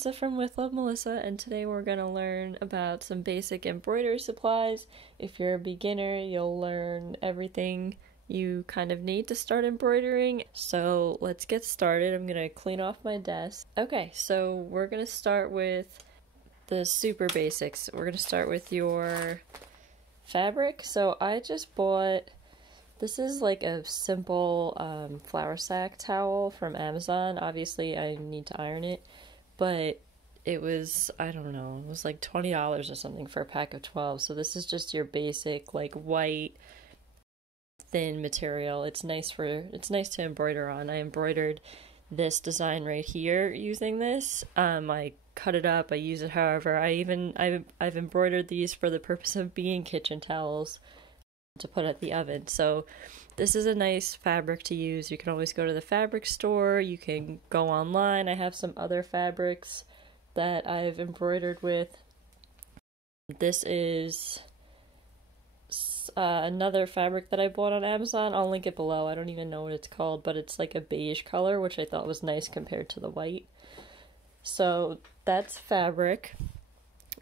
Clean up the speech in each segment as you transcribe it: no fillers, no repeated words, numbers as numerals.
Melissa from With Love Melissa, and today we're going to learn about some basic embroidery supplies. If you're a beginner, you'll learn everything you kind of need to start embroidering. So let's get started. I'm going to clean off my desk. Okay, so we're going to start with the super basics. We're going to start with your fabric. So I just bought, this is like a simple flour sack towel from Amazon. Obviously I need to iron it, but it was, I don't know, it was like $20 or something for a pack of 12. So this is just your basic like white thin material. It's nice to embroider on. I embroidered this design right here using this. I cut it up, I use it however. I've embroidered these for the purpose of being kitchen towels to put at the oven. So this is a nice fabric to use. You can always go to the fabric store, you can go online. I have some other fabrics that I've embroidered with. This is another fabric that I bought on Amazon. I'll link it below. I don't even know what it's called, but it's like a beige color, which I thought was nice compared to the white. So that's fabric.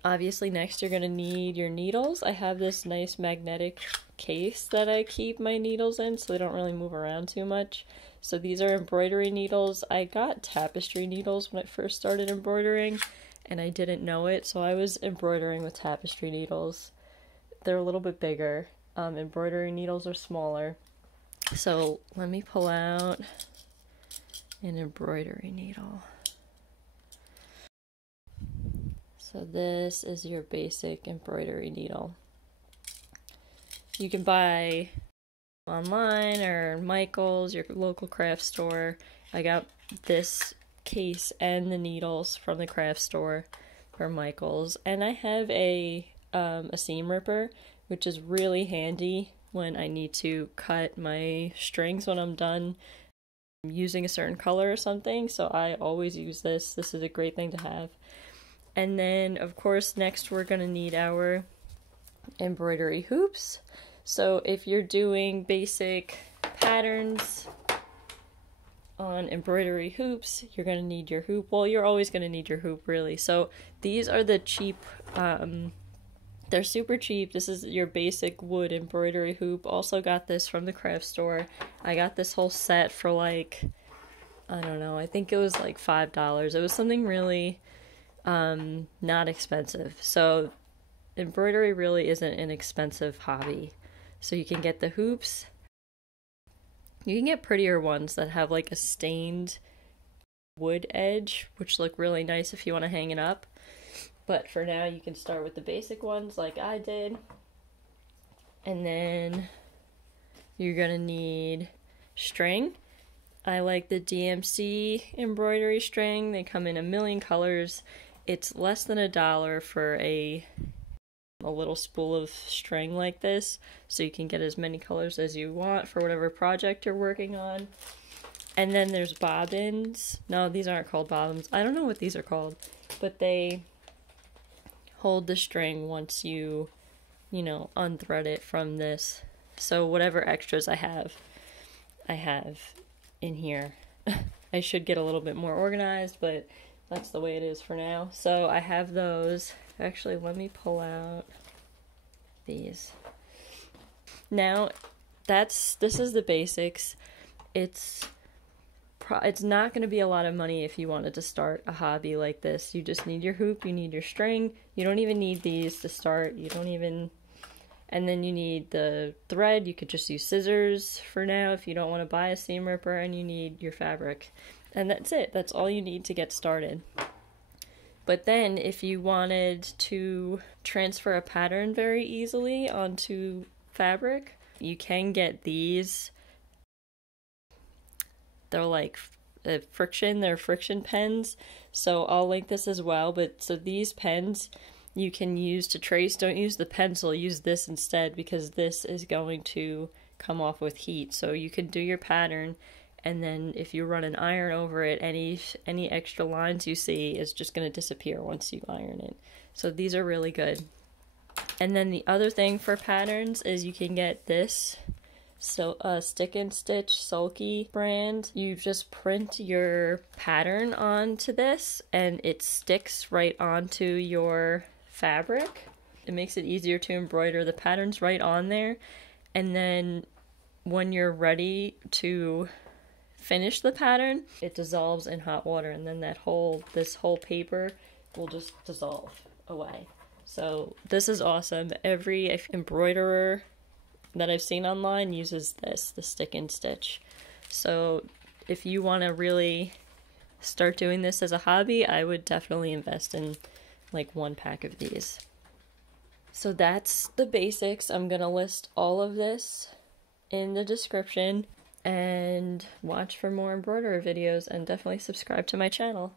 Obviously next you're going to need your needles. I have this nice magnetic case that I keep my needles in so they don't really move around too much. So these are embroidery needles. I got tapestry needles when I first started embroidering and I didn't know it, so I was embroidering with tapestry needles. They're a little bit bigger. Embroidery needles are smaller. So let me pull out an embroidery needle. So this is your basic embroidery needle. You can buy online or Michael's, your local craft store. I got this case and the needles from the craft store for Michael's. And I have a seam ripper, which is really handy when I need to cut my strings when I'm done using a certain color or something. So I always use this. This is a great thing to have. And then, of course, next we're going to need our embroidery hoops. So if you're doing basic patterns on embroidery hoops, you're going to need your hoop. Well, you're always going to need your hoop, really. So these are the cheap, they're super cheap. This is your basic wood embroidery hoop. Also got this from the craft store. I got this whole set for like, I don't know, I think it was like $5. It was something really not expensive. So embroidery really isn't an expensive hobby. So you can get the hoops. You can get prettier ones that have like a stained wood edge, which look really nice if you want to hang it up. But for now you can start with the basic ones like I did. And then you're gonna need string. I like the DMC embroidery string. They come in a million colors. It's less than $1 for a little spool of string like this, so you can get as many colors as you want for whatever project you're working on. And then there's bobbins. No, these aren't called bobbins. I don't know what these are called, but they hold the string once you know, unthread it from this. So whatever extras I have in here. I should get a little bit more organized, but that's the way it is for now. So I have those. Actually, let me pull out these. Now, this is the basics. It's not going to be a lot of money if you wanted to start a hobby like this. You just need your hoop, you need your string. You don't even need these to start. And then you need the thread. You could just use scissors for now if you don't want to buy a seam ripper, and you need your fabric. And that's it. That's all you need to get started. But then if you wanted to transfer a pattern very easily onto fabric, you can get these. They're like they're friction pens. So I'll link this as well. But so these pens you can use to trace. Don't use the pencil, use this instead, because this is going to come off with heat. So you can do your pattern, and then if you run an iron over it, any extra lines you see is just going to disappear once you iron it. So these are really good. And then the other thing for patterns is you can get this So Stick and Stitch Sulky brand, you just print your pattern onto this and it sticks right onto your fabric. It makes it easier to embroider. The pattern's right on there, and then when you're ready to finish the pattern, it dissolves in hot water, and then this whole paper will just dissolve away. So this is awesome. Every embroiderer that I've seen online uses this, the Stick and Stitch. So if you want to really start doing this as a hobby, I would definitely invest in like 1 pack of these. So that's the basics. I'm gonna list all of this in the description, and watch for more embroidery videos, and definitely subscribe to my channel.